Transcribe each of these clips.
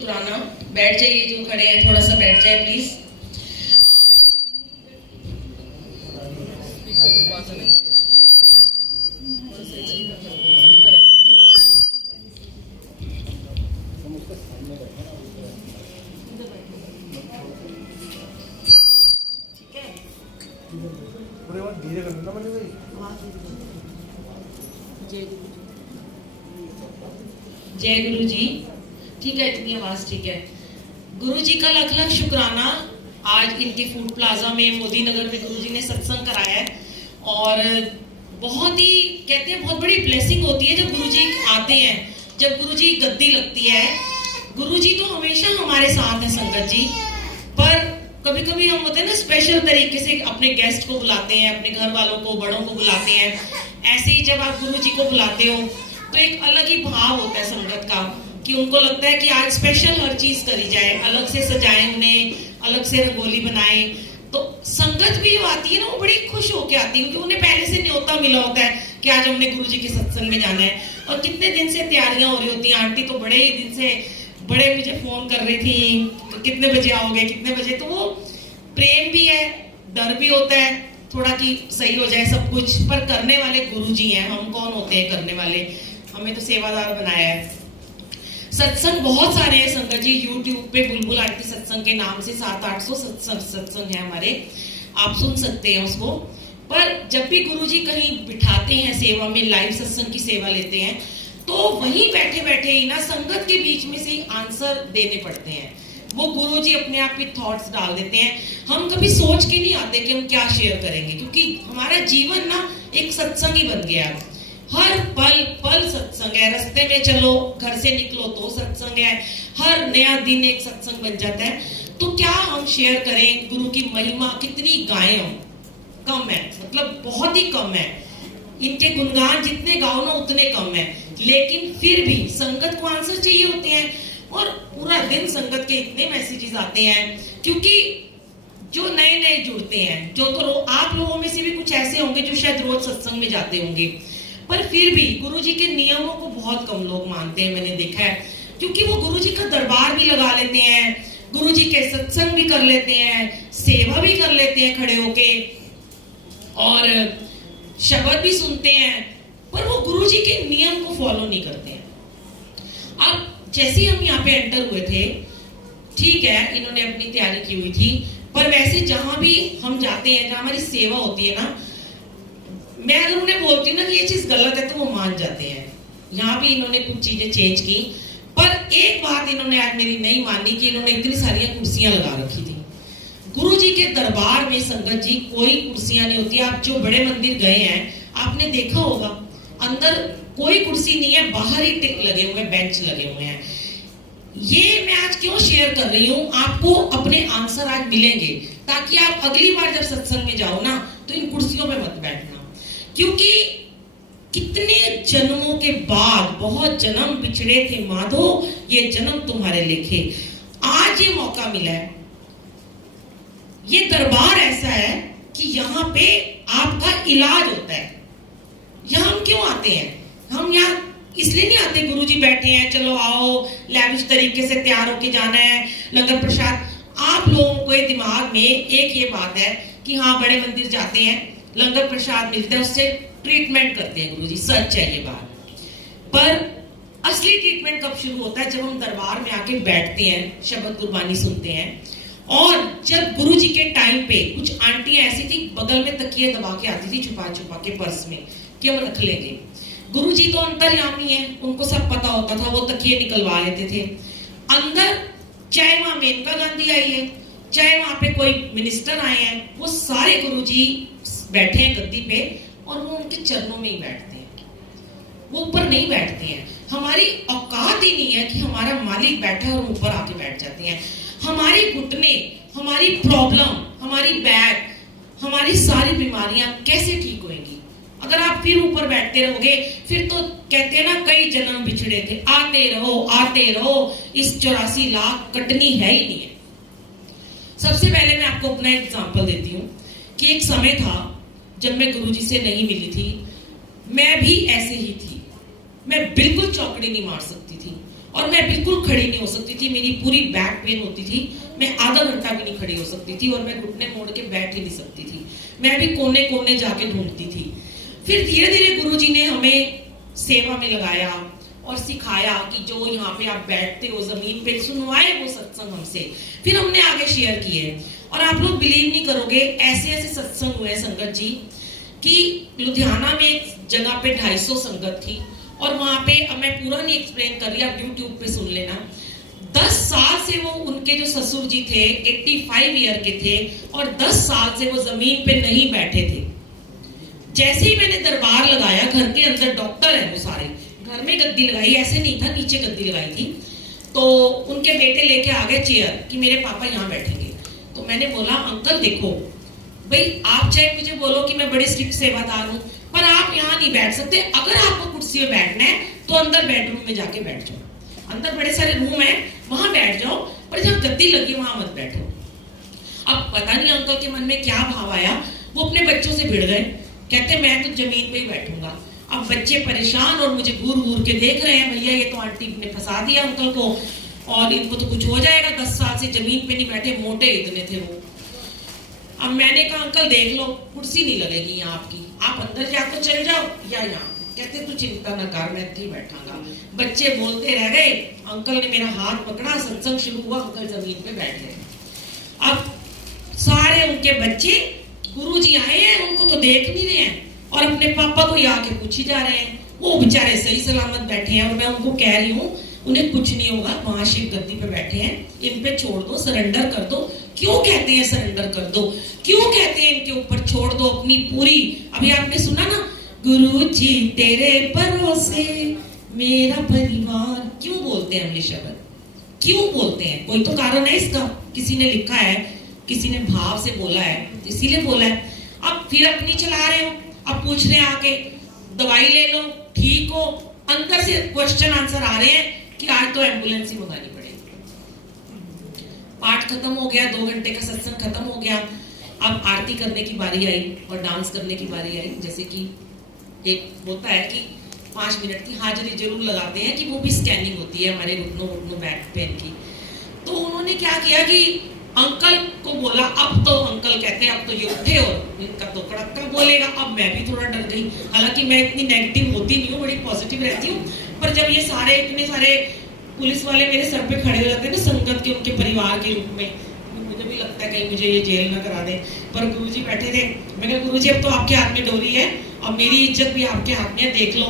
पुराना बैठ जाइए, जो खड़े हैं थोड़ा सा बैठ जाए प्लीज। ठीक है, धीरे करना मैंने भाई। जय गुरु जी। ठीक है, इतनी आवाज ठीक है। गुरु जी का लाख लाख शुक्राना। आज इनके फूड प्लाजा में मोदी नगर में गुरु जी ने सत्संग कराया है और बहुत ही कहते हैं बहुत बड़ी ब्लेसिंग होती है जब गुरु जी आते हैं, जब गुरु जी गद्दी लगती है। गुरु जी तो हमेशा हमारे साथ है संगत जी, पर कभी कभी हम होते हैं ना स्पेशल तरीके से अपने गेस्ट को बुलाते हैं, अपने घर वालों को, बड़ों को बुलाते हैं। ऐसे ही जब आप गुरु जी को बुलाते हो तो एक अलग ही भाव होता है संगत का, कि उनको लगता है कि आज स्पेशल हर चीज करी जाए, अलग से सजाएं उन्हें, अलग से रंगोली बनाएं। तो संगत भी आती है ना, वो बड़ी खुश होके आती है क्योंकि उन्हें पहले से न्योता मिला होता है कि आज हमने गुरु जी के सत्संग में जाना है। और कितने दिन से तैयारियां हो रही होती हैं। आंटी तो बड़े ही दिन से बड़े मुझे फोन कर रही थी, तो कितने बजे आओगे, कितने बजे। तो वो प्रेम भी है, डर भी होता है थोड़ा कि सही हो जाए सब कुछ, पर करने वाले गुरु जी हैं। हम कौन होते हैं करने वाले, हमें तो सेवादार बनाया है। सत्संग बहुत सारे हैं संगत जी, YouTube पे बुलबुल आंटी सत्संग के नाम से 700-800 सत्संग है हमारे, आप सुन सकते हैं उसको। पर जब भी गुरु जी कहीं बिठाते हैं सेवा में, लाइव सत्संग की सेवा लेते हैं, तो वहीं बैठे बैठे ही ना संगत के बीच में से ही आंसर देने पड़ते हैं। वो गुरु जी अपने आप ही थॉट्स डाल देते हैं। हम कभी सोच के नहीं आते कि हम क्या शेयर करेंगे, क्योंकि हमारा जीवन ना एक सत्संग ही बन गया है। हर पल पल सत्संग है, रास्ते में चलो, घर से निकलो तो सत्संग है, हर नया दिन एक सत्संग बन जाता है। तो क्या हम शेयर करें, गुरु की महिमा कितनी गाएं हम, कम है, मतलब बहुत ही कम है। इनके गुणगान जितने गाओ ना उतने कम है, लेकिन फिर भी संगत को आंसर चाहिए होते हैं। और पूरा दिन संगत के इतने मैसेजेस आते हैं, क्योंकि जो नए नए जुड़ते हैं, जो तो आप लोगों में से भी कुछ ऐसे होंगे जो शायद रोज सत्संग में जाते होंगे, पर फिर भी गुरु जी के नियमों को बहुत कम लोग मानते हैं, मैंने देखा है। क्योंकि वो गुरु जी का दरबार भी लगा लेते हैं, गुरु जी के सत्संग भी कर लेते हैं, सेवा भी कर लेते हैं खड़े होके, और शब्द भी सुनते हैं, पर वो गुरु जी के नियम को फॉलो नहीं करते हैं। अब जैसे ही हम यहाँ पे एंटर हुए थे, ठीक है इन्होंने अपनी तैयारी की हुई थी, पर वैसे जहां भी हम जाते हैं, जहां हमारी सेवा होती है ना, मैं अगर उन्हें बोलती हूँ ना कि ये चीज गलत है तो वो मान जाते हैं। यहाँ भी इन्होंने कुछ चीजें चेंज की, पर एक बात इन्होंने आज मेरी नहीं मानी कि इन्होंने इतनी सारी कुर्सियां लगा रखी थी। गुरु जी के दरबार में संगत जी कोई कुर्सियां नहीं होती। आप जो बड़े मंदिर गए हैं आपने देखा होगा, अंदर कोई कुर्सी नहीं है, बाहर ही टिक लगे हुए, बेंच लगे हुए हैं। ये मैं आज क्यों शेयर कर रही हूँ, आपको अपने आंसर आज मिलेंगे, ताकि आप अगली बार जब सत्संग में जाओ ना तो इन कुर्सियों पे मत बैठना। क्योंकि कितने जन्मों के बाद, बहुत जन्म पिछड़े थे माधो, ये जन्म तुम्हारे लिखे, आज ये मौका मिला है। ये दरबार ऐसा है कि यहाँ पे आपका इलाज होता है। यहाँ हम क्यों आते हैं, हम यहाँ इसलिए नहीं आते गुरु जी बैठे हैं चलो आओ लैविश तरीके से तैयार होके जाना है, लंगर प्रसाद। आप लोगों को दिमाग में एक ये बात है कि हाँ बड़े मंदिर जाते हैं, लंगर प्रसाद मिलता है, उससे ट्रीटमेंट करते हैं गुरुजी, सच है ये बात। पर असली ट्रीटमेंट कब शुरू होता है, जब हम दरबार में आके बैठते हैं, शब्द गुरबानी सुनते हैं। और जब गुरुजी के टाइम पे कुछ आंटियां ऐसी थी बगल में तकिए दबा के आती थी छुपा छुपा के पर्स में कि हम रख लेंगे। गुरुजी तो अंतर्यामी है, उनको सब पता होता था, वो तकिए निकलवा लेते थे अंदर। चाहे वहां मेनका गांधी आई है, चाहे वहां पे कोई मिनिस्टर आए हैं, वो सारे गुरुजी बैठे हैं गद्दी पे और वो उनके चरणों में ही बैठते हैं, वो ऊपर नहीं बैठते हैं। हमारी औकात ही नहीं है कि हमारा मालिक बैठा है और ऊपर आके बैठ जाते हैं। हमारे घुटने, हमारी प्रॉब्लम, हमारी बैक, हमारी सारी बीमारियां कैसे ठीक होंगी अगर आप फिर ऊपर बैठते रहोगे। फिर तो कहते हैं ना कई जन्म बिछड़े थे, आते रहो, इस 84 लाख कटनी है ही नहीं है। सबसे पहले मैं आपको अपना एग्जांपल देती हूँ कि एक समय था जब मैं गुरुजी से नहीं मिली थी, मैं भी ऐसे ही थी, मैं बिल्कुल चौकड़ी नहीं मार सकती थी। और मैं बिल्कुल खड़ी नहीं हो सकती थी, मेरी पूरी बैक पेन होती थी, मैं आधा घंटा भी नहीं खड़ी हो सकती थी और मैं घुटने मोड़ के बैठ ही नहीं सकती थी, मैं भी कोने कोने जाके ढूंढती थी। फिर धीरे धीरे गुरुजी ने हमें सेवा में लगाया और सिखाया कि जो यहाँ पे आप बैठते हो जमीन पे, सुनवाए वो सत्संग हमसे। फिर हमने आगे शेयर किए और आप लोग बिलीव नहीं करोगे, ऐसे ऐसे सत्संग हुए संगत जी कि लुधियाना में एक जगह पे 250 संगत थी और वहां पे, अब मैं पूरा नहीं एक्सप्लेन कर रही, आप यूट्यूब पे सुन लेना। 10 साल से वो, उनके जो ससुर जी थे 85 ईयर के थे और 10 साल से वो जमीन पे नहीं बैठे थे। जैसे ही मैंने दरबार लगाया, घर के अंदर डॉक्टर है वो सारे, घर में गद्दी लगाई, ऐसे नहीं था, नीचे गद्दी लगाई थी, तो उनके बेटे लेके आ गए चेयर कि मेरे पापा यहाँ बैठेंगे। तो मैंने बोला अंकल देखो भाई, आप चाहे मुझे बोलो कि मैं बड़े स्ट्रिक्ट सेवादार हूँ, पर आप यहाँ नहीं बैठ सकते। अगर आपको कुर्सी में बैठना है तो अंदर बेडरूम में जाके बैठ जाओ, अंदर बड़े सारे रूम है वहां बैठ जाओ, पर जहाँ गद्दी लगी वहां मत बैठो। अब पता नहीं अंकल के मन में क्या भाव आया, वो अपने बच्चों से भिड़ गए, कहते मैं तो जमीन पे ही बैठूंगा। अब बच्चे परेशान और मुझे घूर घूर के देख रहे हैं, भैया ये तो आंटी ने फंसा दिया अंकल को और इनको तो कुछ हो जाएगा, 10 साल से जमीन पे नहीं बैठे, मोटे इतने थे वो। अब मैंने कहा अंकल देख लो, कुर्सी नहीं लगेगी यहाँ आपकी, आप अंदर जाकर चल जाओ या यहाँ। कहते तू चिंता न कर, मैं इतनी बैठांगा। बच्चे बोलते रह गए, अंकल ने मेरा हाथ पकड़ा, सत्संग शुरू हुआ, अंकल जमीन पे बैठ गए। अब सारे उनके बच्चे, गुरुजी आए हैं, उनको तो देख नहीं रहे हैं और अपने पापा को यहाँ के पूछी जा रहे हैं। वो बेचारे सही सलामत बैठे हैं और मैं उनको कह रही हूँ उन्हें कुछ नहीं होगा, वहां शिव गद्दी पे बैठे हैं, इन पे छोड़ दो, सरेंडर कर दो। क्यों कहते हैं सरेंडर कर दो, क्यों कहते हैं इनके ऊपर छोड़ दो अपनी पूरी। अभी आपने सुना ना, गुरुजी तेरे भरोसे मेरा परिवार, क्यों बोलते हैं हम ये शब्द, क्यों बोलते हैं? कोई तो कारण है इसका, किसी ने लिखा है, किसी ने भाव से बोला है, इसीलिए बोला है। अब फिर अपनी चला रहे हो, अब पूछ रहे हैं आके दवाई ले लो ठीक हो, अंदर से क्वेश्चन आंसर आ रहे हैं कि आज तो एम्बुलेंस ही मंगानी पड़ेगी। पाठ खत्म हो गया, 2 घंटे का सत्संग खत्म हो गया। अब आरती करने की बारी आई और डांस करने की बारी आई। जैसे कि एक होता है कि 5 मिनट की हाजिरी जरूर लगाते हैं कि वो भी स्कैनिंग होती है हमारे घुटनों बैक पेन की। तो उन्होंने क्या किया कि अंकल को बोला, अब तो अंकल कहते हैं अब तो ये उठे और इनका तो कड़क्का बोलेगा। अब मैं भी थोड़ा डर गई, हालांकि मैं इतनी नेगेटिव होती नहीं हूँ, बड़ी पॉजिटिव रहती हूँ, पर जब ये सारे इतने सारे पुलिस वाले मेरे सर पे खड़े हो जाते हैं ना, संगत के उनके परिवार के रूप में, मुझे भी लगता है कहीं मुझे ये जेल ना करा दे। पर गुरुजी बैठे थे, मैं कहा गुरुजी अब तो आपके हाथ में डोरी है, अब मेरी इज्जत भी आपके हाथ में है, देख लो।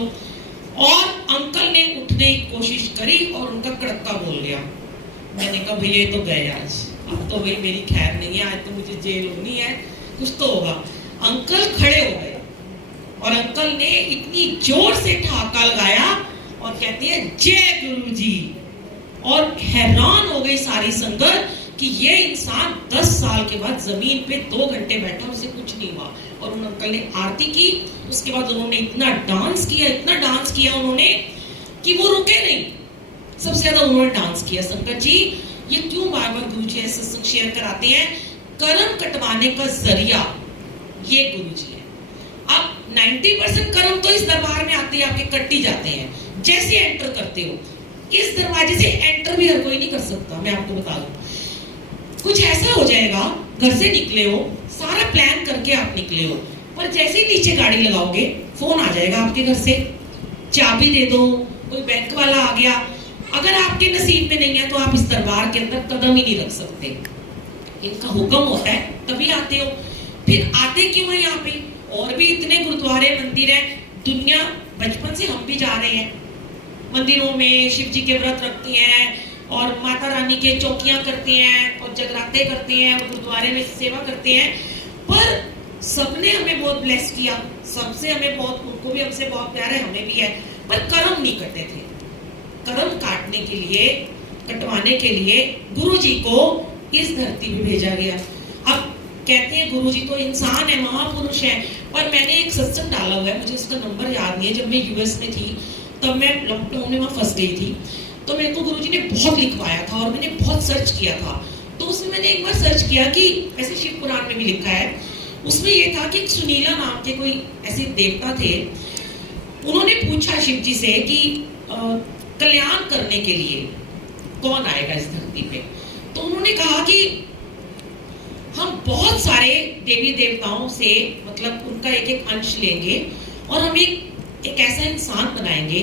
और अंकल ने उठने की कोशिश करी और उनका कड़क्का बोल गया। मैंने कहा भैया ये तो गए आज, अब तो भाई मेरी खैर नहीं है, आज तो मुझे जेल होनी है, कुछ तो होगा। अंकल खड़े हो गए और अंकल ने इतनी जोर से ठहाका लगाया और कहते हैं जय गुरुजी। और हैरान हो गई सारी संगत कि ये इंसान 10 साल के बाद जमीन पे 2 घंटे बैठा, उसे कुछ नहीं हुआ। और उन अंकल ने आरती की, उसके बाद उन्होंने इतना डांस किया उन्होंने कि वो रुके नहीं, सबसे ज्यादा उन्होंने डांस किया। संगत जी ये क्यों बार बार गुरुजी ऐसे सत्संग शेयर कराते हैं? कर्म कटवाने का जरिया ये गुरुजी है। अब 90% कर्म तो इस दरबार में आते हैं, आपके कट ही जाते हैं जैसे एंटर करते हो। इस दरवाजे से एंटर भी हर कोई नहीं कर सकता, मैं आपको बता दूं। कुछ ऐसा हो जाएगा, घर से निकले हो, सारा प्लान करके आप निकले हो, पर जैसे ही नीचे गाड़ी लगाओगे फोन आ जाएगा आपके घर से, चाबी दे दो, कोई बैंक वाला आ गया। अगर आपके नसीब में नहीं है तो आप इस दरबार के अंदर कदम ही नहीं रख सकते। इनका हुक्म होता है तभी आते हो। फिर आते क्यों है यहाँ पे? और भी इतने गुरुद्वारे मंदिर है, दुनिया, बचपन से हम भी जा रहे हैं मंदिरों में, शिव जी के व्रत रखते हैं और माता रानी के चौकियां करते हैं और जगराते करते हैं और गुरुद्वारे में सेवा करते हैं। पर सबने हमें बहुत ब्लेस किया, सबसे हमें बहुत, उनको भी हमसे बहुत प्यार है, हमें भी है, पर कर्म नहीं करते थे। कर्म काटने के लिए, कटवाने के लिए गुरुजी को इस धरती में भेजा गया। अब कहते हैं गुरुजी तो इंसान है, महापुरुष है, पर मैंने एक सत्संग डाला हुआ है, मुझे उसका नंबर याद नहीं है, जब मैं यूएस में थी तब मैं लॉकडाउन में वहां फंस गई थी, तो मेरे को गुरुजी ने बहुत लिखवाया था और मैंने बहुत सर्च किया था। तो उसमें मैंने एक बार सर्च किया कि ऐसे शिव पुराण में भी लिखा है, उसमें ये था कि सुनीला नाम के कोई ऐसे देवता थे, उन्होंने पूछा शिव जी से कि कल्याण करने के लिए कौन आएगा इस धरती पे? तो उन्होंने कहा कि हम बहुत सारे देवी देवताओं से मतलब उनका एक एक अंश लेंगे और हम एक ऐसा इंसान बनाएंगे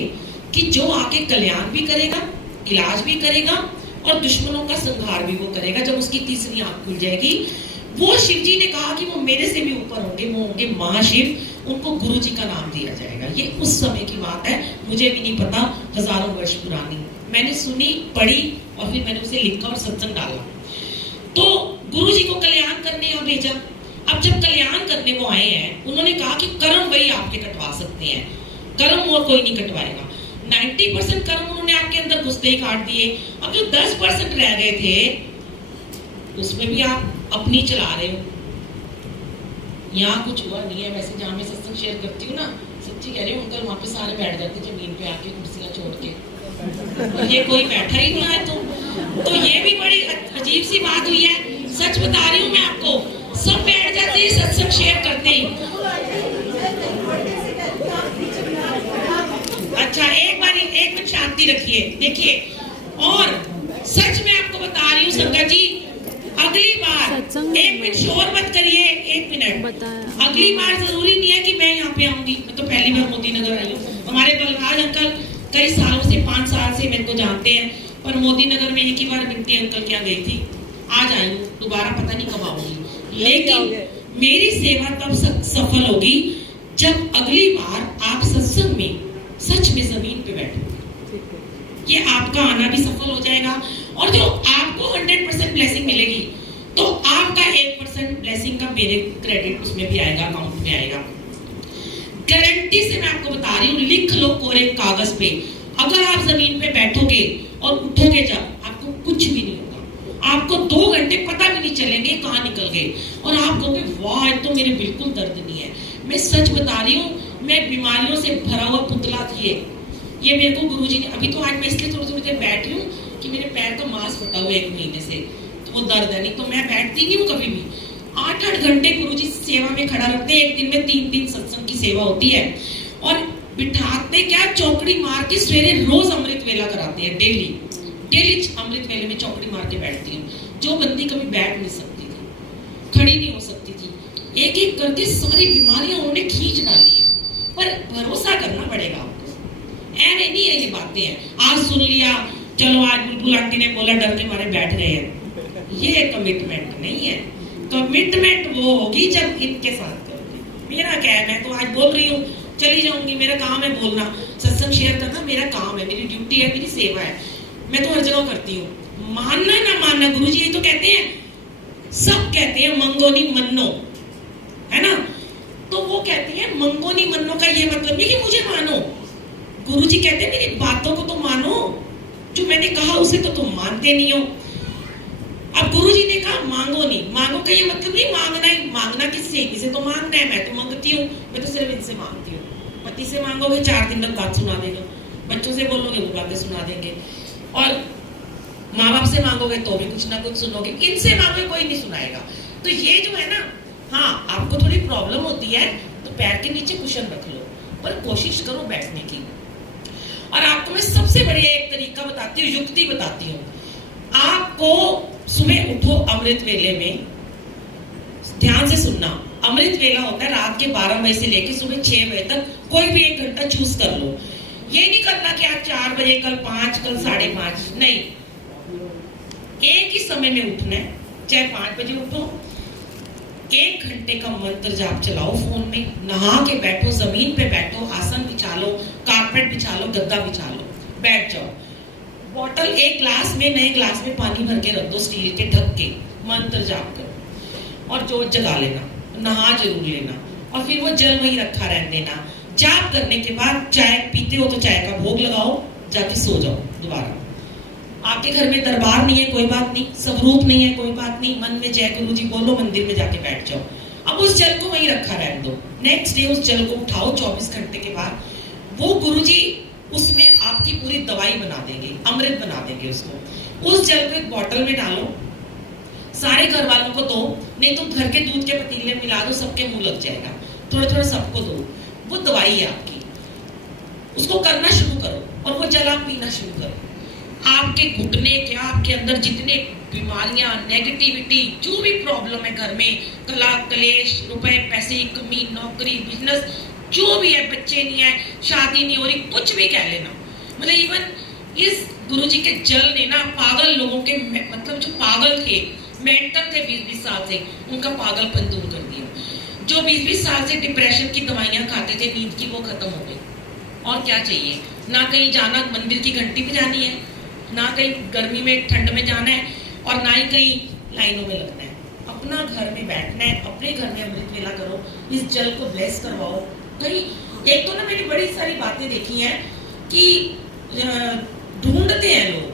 कि जो आके कल्याण भी करेगा, इलाज भी करेगा और दुश्मनों का संहार भी वो करेगा। जब उसकी तीसरी आंख खुल जाएगी, वो शिव जी ने कहा कि वो मेरे से भी ऊपर होंगे, वो होंगे महाशिव। उनको गुरु जी का नाम दिया जाएगा। ये उस समय की बात है, मुझे भी नहीं पता, हजारों वर्ष पुरानी। मैंने सुनी, पढ़ी और फिर मैंने उसे लिखा और सत्संग डाला। तो गुरु जी को कल्याण करने यहाँ भेजा। अब जब कल्याण करने वो आए हैं, उन्होंने कहा कि कर्म वही आपके कटवा सकते हैं, कर्म और कोई नहीं कटवाएगा। 90% कर्म उन्होंने आपके अंदर घुसते ही काट दिए। अब जो 10% रह गए थे, उसमें भी आप अपनी चला रहे हो। यहाँ कुछ हुआ नहीं है। वैसे जहाँ मैं सत्संग शेयर करती हूँ ना, सच्ची कह रही हूँ, अंकल वहाँ पे सारे बैठ जाते जमीन पे आके, कुर्सियाँ छोड़ के, और ये कोई बैठा ही नहीं है। तो ये भी बड़ी अजीब सी बात हुई है। सच बता रही हूँ मैं आपको, सब बैठ जाते हैं सत्संग शेयर करते ही। अच्छा, एक मिनट शांति रखिए। देखिए, और सच में आपको बता रही हूँ संगत जी, अगली बार एक मिनट शोर मत करिए, एक मिनट। अगली बार जरूरी नहीं है कि मैं यहाँ पे आऊंगी। मैं तो पहली बार मोदी नगर आई हूँ। हमारे बलराज अंकल कई सालों से, 5 साल से मेरे को जानते हैं, पर मोदी नगर में एक ही बार बिनती अंकल क्या गई थी, आज आई हूँ, दोबारा पता नहीं कब आऊंगी। लेकिन मेरी सेवा तब सफल होगी जब अगली बार आप सत्संग में सच में जमीन पे बैठो। ये आपका आना भी सफल हो जाएगा और जो आपको 100% ब्लेसिंग मिलेगी, तो आपका 1% ब्लेसिंग का मेरे क्रेडिट उसमें भी आएगा, अकाउंट में आएगा। गारंटी से मैं आपको बता रही हूँ, लिख लो कोरे कागज पे। अगर आप जमीन पे बैठोगे और उठोगे जब, आपको कुछ भी नहीं होगा। आपको 2 घंटे पता भी नहीं चलेंगे कहाँ निकल गए, और आप कहोगे वाह, तो मेरे बिल्कुल दर्द नहीं है। मैं सच बता रही हूँ, मैं बीमारियों से भरा हुआ पुतला थी। ये मेरे को गुरुजी ने, अभी तो आज मैं इसलिए थोड़ी देर बैठी हूँ कि मेरे पैर का मांस फटा हुआ 1 महीने से, तो वो दर्द है, नहीं तो मैं बैठती नहीं हूँ कभी भी। 8-8 घंटे गुरुजी सेवा में खड़ा रखते हैं। एक दिन में 3-3 सत्संग की सेवा होती है, और बिठाते क्या, चौकड़ी मार के सवेरे रोज अमृत वेला कराते हैं। डेली अमृत वेले में चौकड़ी मार के बैठती हूँ। जो बंदी कभी बैठ नहीं सकती थी, खड़ी नहीं हो सकती थी, एक एक करके सारी बीमारियां उन्होंने खींच डाली है। पर भरोसा करना पड़ेगा आपको, ऐसे नहीं है ये बातें हैं आज सुन लिया, चलो आज बुलबुल आंटी ने बोला, डर के मारे बैठ गए हैं। ये कमिटमेंट नहीं है। कमिटमेंट वो होगी जब इनके साथ करोगे। मेरा क्या है, मैं तो आज बोल रही हूँ, चली जाऊंगी, मेरा काम है बोलना, सत्संग शेयर करना मेरा काम है, मेरी ड्यूटी है, मेरी सेवा है। मैं तो हर जगह करती हूँ। मानना ना मानना, गुरुजी ये तो कहते हैं, सब कहते हैं मंगो नहीं मन्नो, है ना। तो वो कहते हैं मंगो नहीं मन्नो का ये मतलब नहीं कि मुझे मानो। गुरुजी कहते हैं मेरी बातों को तो मानो, जो मैंने कहा उसे तो तुम मानते नहीं हो। अब गुरुजी ने कहा मांगो नहीं, मांगो का ये मतलब नहीं मांगना ही, मांगना किससे, इसे तो मांगना है। मैं तो मांगती हूँ, मैं तो सिर्फ इनसे मांगती हूँ। पति से मांगोगे 4 दिन तक बात सुना देगा, बच्चों से बोलोगे वो बातें सुना देंगे, और माँ बाप से मांगोगे तो भी कुछ ना कुछ सुनोगे, इनसे मांगोगे कोई नहीं सुनाएगा। तो ये जो है ना, हाँ आपको थोड़ी प्रॉब्लम होती है तो पैर के नीचे कुशन रख लो, पर कोशिश करो बैठने की। और आपको मैं सबसे बढ़िया एक तरीका बताती हूँ, युक्ति बताती हूँ। आपको सुबह उठो, अमृत वेले में ध्यान से सुनना। अमृत वेला होता है रात के 12 बजे से लेकर सुबह 6 बजे तक, कोई भी 1 घंटा चूज कर लो। ये नहीं करना कि आज 4 बजे, कल 5, कल 5:30, नहीं, एक ही समय में उठना है। चाहे 5 बजे उठो, 1 घंटे का मंत्र जाप चलाओ फोन में, नहा के बैठो, जमीन पे बैठो, आसन बिछा लो, कारपेट बिछा लो, गद्दा बिछा लो, बैठ जाओ। बॉटल, एक ग्लास में, नए ग्लास में पानी भर के रख दो, स्टील के, ढक के, मंत्र जाप करो और जोत जगा लेना, नहा जरूर लेना, और फिर वो जल वहीं रखा रहने देना। जाप करने के बाद चाय पीते हो तो चाय का भोग लगाओ, जाके सो जाओ दोबारा। आपके घर में दरबार नहीं है कोई बात नहीं, स्वरूप नहीं है कोई बात नहीं, मन में जय गुरु जी बोलो, मंदिर में जाके बैठ जाओ। अब उस जल को वहीं रखा रहने दो। नेक्स्ट डे उस जल को उठाओ, 24 घंटे के बाद वो गुरु जी उसमें आपकी पूरी दवाई बना देंगे, अमृत बना देंगे उसको। उस जल को एक बॉटल में डालो, सारे घर वालों को दो, नहीं तो घर के दूध के पतीले मिला दो, सबके मुंह लग जाएगा। थोड़ा थोड़ा सबको दो, वो दवाई है आपकी। उसको करना शुरू करो और वो जल आप पीना शुरू करो। आपके घुटने क्या, आपके अंदर जितने बीमारियां, नेगेटिविटी, जो भी प्रॉब्लम है घर में, कला कलेश, रुपए पैसे की कमी, नौकरी, बिजनेस, जो भी है, बच्चे नहीं है, शादी नहीं हो रही, कुछ भी कह लेना, मतलब इवन इस गुरुजी के जल ने ना पागल लोगों के, मतलब जो पागल थे, मेंटल थे 20-20 साल से, उनका पागलपन दूर कर दिया। जो 20-20 साल से डिप्रेशन की दवाइयां खाते थे, नींद की, वो खत्म हो गई। और क्या चाहिए? ना कहीं जाना, मंदिर की घंटी बजानी है, ना कहीं गर्मी में ठंड में जाना है, और ना ही कहीं लाइनों में लगना है। अपना घर में बैठना है, अपने घर में अमृत वेला करो, इस जल को ब्लेस करवाओ। कहीं एक तो ना मैंने बड़ी सारी बातें देखी हैं कि ढूंढते हैं लोग,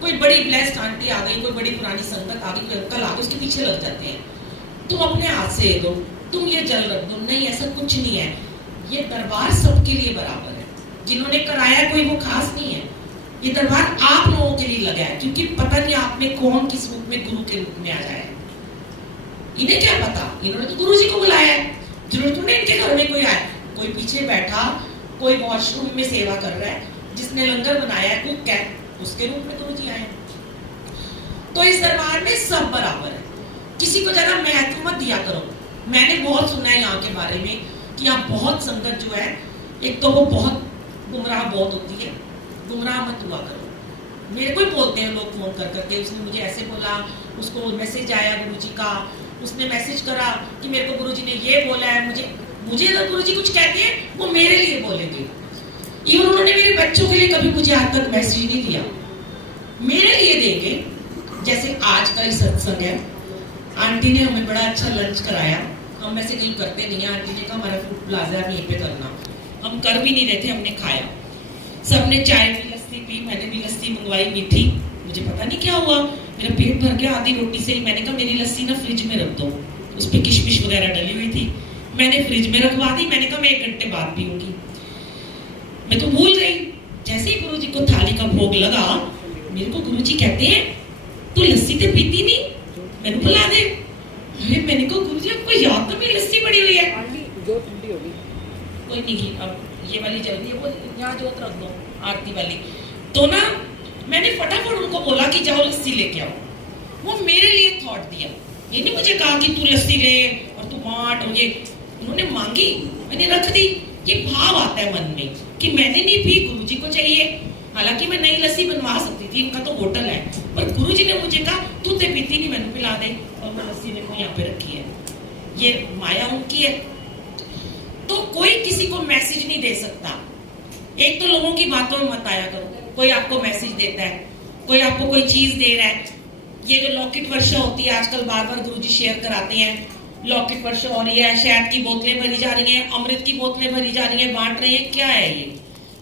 कोई बड़ी ब्लेस्ड आंटी आ गई, कोई बड़ी पुरानी संगत आ गई, कोई अंकल आ गए, उसके पीछे लग जाते हैं, तुम अपने हाथ से दो, तुम ये जल रख दो। नहीं, ऐसा कुछ नहीं है। ये दरबार सबके लिए बराबर है। जिन्होंने कराया कोई वो खास नहीं है, ये दरबार आप लोगों के लिए लगा है, क्योंकि पता नहीं आप में कौन किस रूप में गुरु के रूप में आ जाए। इन्हें क्या पता, इन्होंने तो गुरु जी को बुलाया है, जरूरत नहीं इनके घर में कोई आए। कोई पीछे बैठा, कोई वॉशरूम में सेवा कर रहा है, जिसने लंगर बनाया है, कुक है, उसके रूप में गुरु जी आए। तो इस दरबार में सब बराबर है, किसी को जरा महत्व मत दिया करो। मैंने बहुत सुना है यहाँ के बारे में कि यहाँ बहुत संगत जो है, एक तो वो बहुत गुमराह बहुत होती है, गुमराह मत हुआ करो। मेरे को ही बोलते हैं लोग फोन कर करके, उसने मुझे ऐसे बोला, उसको मैसेज आया गुरुजी का, उसने मैसेज करा कि मेरे को गुरुजी ने ये बोला है। मुझे अगर गुरुजी कुछ कहते हैं वो मेरे लिए बोलेंगे। इवन उन्होंने मेरे बच्चों के लिए कभी मुझे आज तक मैसेज नहीं दिया, मेरे लिए देंगे। जैसे आज का ही सत्संग है, आंटी ने हमें बड़ा अच्छा लंच कराया, हम वैसे कहीं करते नहीं है। आंटी ने कहा हमारा फूड प्लाजा आप यहीं पे करना, हम कर भी नहीं रहे थे, हमने खाया। सबने चाय पी, लस्सी पी, मैंने भी लस्सी मंगवाई मीठी। मुझे पता नहीं क्या हुआ, मेरा पेट भर गया आधी रोटी से ही। मैंने कहा मेरी लस्सी ना फ्रिज में रख दो, उस पर किशमिश वगैरह डली हुई थी, मैंने फ्रिज में रखवा दी। मैंने कहा मैं 1 घंटे बाद पीऊंगी, मैं तो भूल गई। जैसे ही गुरुजी को थाली का भोग लगा, मेरे को गुरुजी कहते हैं तू लस्सी तो पीती नहीं, मैंने बुला दे। अरे मैंने कहा गुरुजी आपको याद तो मेरी लस्सी पड़ी हुई है, जो ठंडी होगी कोई नहीं, अब ये वाली जल रही है, वो यहाँ जोत रख दो आरती वाली। तो ना मैंने फटाफट उनको बोला कि जाओ लस्सी लेके आओ। वो मेरे लिए थॉट दिया, ये नहीं मुझे कहा कि तू लस्सी ले और तू बांट, और ये उन्होंने मांगी, मैंने रख दी। ये भाव आता है मन में कि मैंने नहीं पी, गुरुजी को चाहिए। हालांकि मैं नई लस्सी बनवा सकती थी, इनका तो होटल है, पर गुरुजी ने मुझे कहा तू तो पीती नहीं, मैंने पिला दे। और मैं लस्सी देखो यहाँ पे रखी है, ये माया उनकी है। तो कोई किसी को मैसेज नहीं दे सकता। एक तो लोगों की बातों में मत आया करो, कोई आपको मैसेज देता है, कोई आपको कोई चीज दे रहा है। ये जो लॉकेट वर्षा होती है आजकल, बार बार गुरुजी शेयर कराते हैं, लॉकेट वर्षा हो रही है, शहद की बोतलें भरी जा रही हैं, अमृत की बोतलें भरी जा रही हैं, बांट रहे हैं। क्या है ये?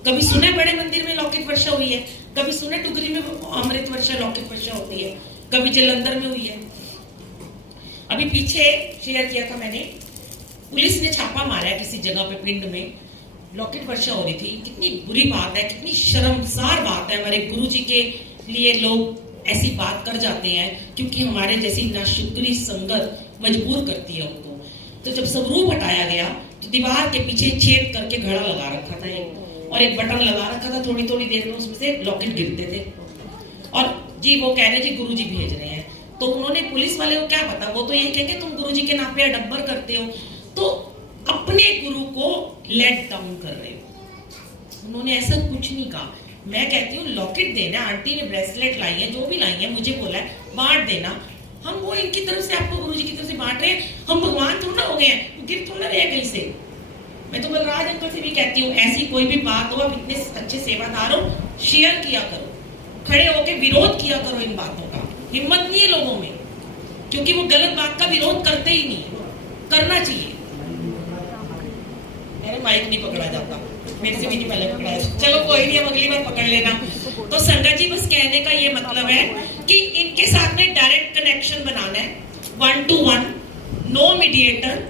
कभी सुने बड़े मंदिर में लॉकेट वर्षा हुई है? कभी सुने टुकरी में अमृत वर्षा, लॉकेट वर्षा होती है? कभी जलंधर में हुई है? अभी पीछे शेयर किया था मैंने, पुलिस ने छापा मारा है किसी जगह पे, पिंड में लॉकेट वर्षा हो रही थी। कितनी बुरी बात है, कितनी शर्मसार बात है। हमारे गुरुजी के लिए लोग ऐसी बात कर जाते हैं, क्योंकि हमारे जैसी नाशुक्री संगत मजबूर करती है उनको। तो जब स्वरूप हटाया गया तो दीवार के पीछे छेद करके घड़ा लगा रखा था और एक बटन लगा रखा था, थोड़ी थोड़ी देर में उसमें से लॉकेट गिरते थे। और जी वो कह रहे जी गुरुजी भेज रहे हैं, तो उन्होंने, पुलिस वाले को क्या पता, वो तो ये कहेंगे तुम गुरुजी के नाम पे अडब्बर करते हो, तो अपने गुरु को लेट डाउन कर रहे हो। उन्होंने ऐसा कुछ नहीं कहा। मैं कहती हूँ लॉकेट देना, आंटी ने ब्रेसलेट लाई है, जो भी लाई है, मुझे बोला है बांट देना। हम वो इनकी तरफ से आपको गुरुजी की तरफ से बांट रहे हैं, हम भगवान थोड़ा हो गए हैं, गिर थोड़ा रहे कहीं से। मैं तो बलराज अंकल से भी कहती हूँ, ऐसी कोई भी बात हो, आप इतने अच्छे सेवादार हो, शेयर किया करो, खड़े होकर विरोध किया करो इन बातों का। हिम्मत नहीं है लोगों में, क्योंकि वो गलत बात का विरोध करते ही नहीं है, करना चाहिए। मेरे माइक नहीं पकड़ा जाता, मेरे से भी नहीं पहले पकड़ा, चलो कोई नहीं, अब अगली बार पकड़ लेना। तो संगत जी बस कहने का ये मतलब है कि इनके साथ में डायरेक्ट कनेक्शन बनाना है, 1 to 1, नो मीडिएटर।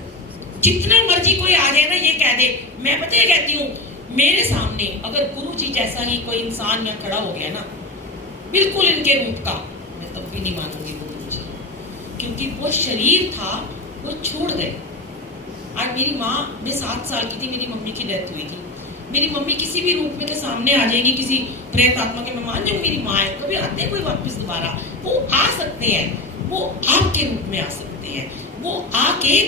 जितना मर्जी कोई आ जाए ना, ये कह दे, मैं पता है कहती हूँ, मेरे सामने अगर गुरु जी जैसा ही कोई इंसान यहाँ खड़ा हो गया ना, बिल्कुल इनके रूप का, मैं तब भी नहीं मानूंगी वो गुरु जी, क्योंकि वो शरीर था वो छोड़ गए। आज मेरी माँ, मैं 7 साल की थी, मेरी मम्मी की डेथ हुई थी। मेरी मम्मी किसी भी रूप में के सामने आ जाएगी, किसी प्रेत आत्मा के, मैं मान जाऊँ मेरी माँ है, कभी आते हैं कोई वापस दोबारा, वो आ सकते हैं, वो आपके रूप में आ सकते हैं, वो आके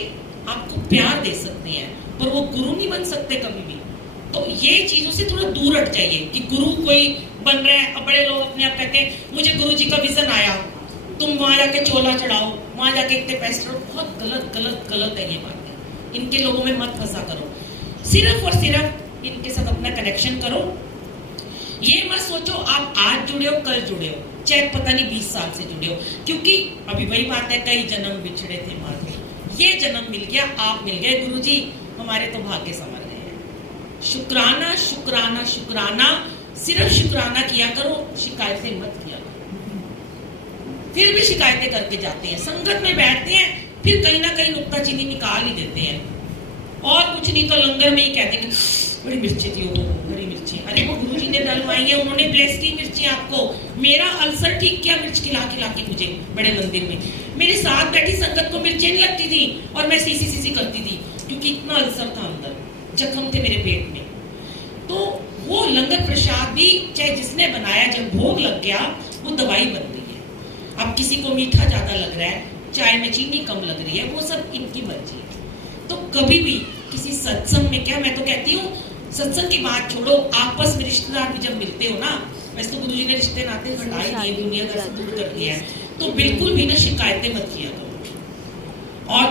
आपको प्यार दे सकते हैं, पर वो गुरु नहीं बन सकते कभी भी। तो ये चीजों से थोड़ा दूर हट जाइए कि गुरु कोई बन रहा है। अब बड़े लोग अपने आप कहते हैं मुझे गुरु जी का विजन आया, तुम वहां जाके चोला चढ़ाओ, वहां जाके इतने पैसे चढ़ाओ। बहुत गलत गलत गलत है ये बातें, इनके लोगों में मत फंसा करो। सिर्फ और सिर्फ इनके साथ अपना कनेक्शन करो। ये मत सोचो आप आज जुड़े हो कल जुड़े हो, चाहे पता नहीं 20 साल से जुड़े हो, क्योंकि अभी वही बात है, कई जन्म बिछड़े थे मार्ग में, ये जन्म मिल गया, आप मिल गए। गुरुजी हमारे तो भाग्य संवर गए हैं। शुक्राना शुक्राना शुक्राना, सिर्फ शुक्राना किया करो, शिकायतें मत किया करो। फिर भी शिकायतें करके जाते हैं, संगत में बैठते हैं, फिर कहीं ना कहीं नुक्ताचीनी निकाल ही देते हैं, और कुछ नहीं तो लंगर में ही कहते हैं बड़ी मिर्ची थी, वो बड़ी मिर्ची। अरे वो गुरुजी ने डलवाई है, उन्होंने ब्लेस की मिर्ची आपको। मेरा अल्सर ठीक किया मिर्च खिला खिला के मुझे बड़े मंदिर में। मेरे साथ बैठी संगत को मिर्चें नहीं लगती थी और मैं सीसी सीसी करती थी, क्योंकि इतना अल्सर था अंदर, जख्म थे मेरे पेट में। तो वो लंगर प्रसाद भी चाहे जिसने बनाया, जब भोग लग गया वो दवाई बन गई है। अब किसी को मीठा ज्यादा लग रहा है, चाय में चीनी कम लग रही है, वो सब इनकी मर्जी है। तो कभी भी किसी सत्संग में, क्या मैं तो कहती हूँ सत्संग की बात छोड़ो, आपस में रिश्तेदार भी जब मिलते हो ना, वैसे तो गुरुजी ने रिश्ते नाते हटा ही दिए, दुनिया का से दूर कर दिया है, तो बिल्कुल भी ना शिकायतें मत किया करो। और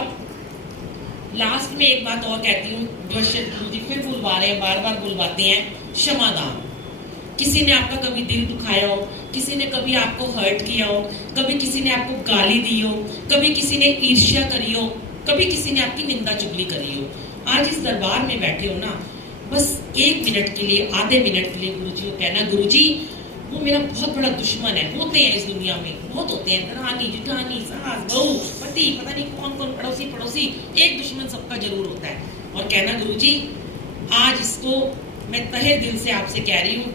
लास्ट में एक बात और कहती हूँ, गुरुजी फिर बुलवा रहे हैं, बार बार बुलवाते हैं, क्षमादान। किसी ने आपका कभी दिल दुखाया हो, किसी ने कभी आपको हर्ट किया हो, कभी किसी ने आपको गाली दी हो, कभी किसी ने ईर्ष्या करी हो, कभी किसी ने आपकी निंदा चुगली करी हो, आज इस दरबार में बैठे हो ना, बस 1 मिनट के लिए, आधे मिनट के लिए गुरुजी को कहना, गुरुजी वो मेरा बहुत बड़ा दुश्मन है। होते हैं इस दुनिया में, बहुत होते हैं, दरानी जिठानी सास बहू पति, पता नहीं कौन कौन, पड़ोसी पड़ोसी, एक दुश्मन सबका जरूर होता है। और कहना गुरुजी आज इसको मैं तहे दिल से आपसे कह रही हूँ,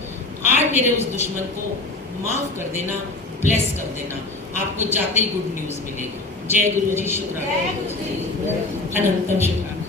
आज मेरे उस दुश्मन को माफ कर देना, ब्लेस कर देना, आपको जाते ही गुड न्यूज मिलेगी। जय गुरुजी, शुक्राना, अनंतम शुक्राना।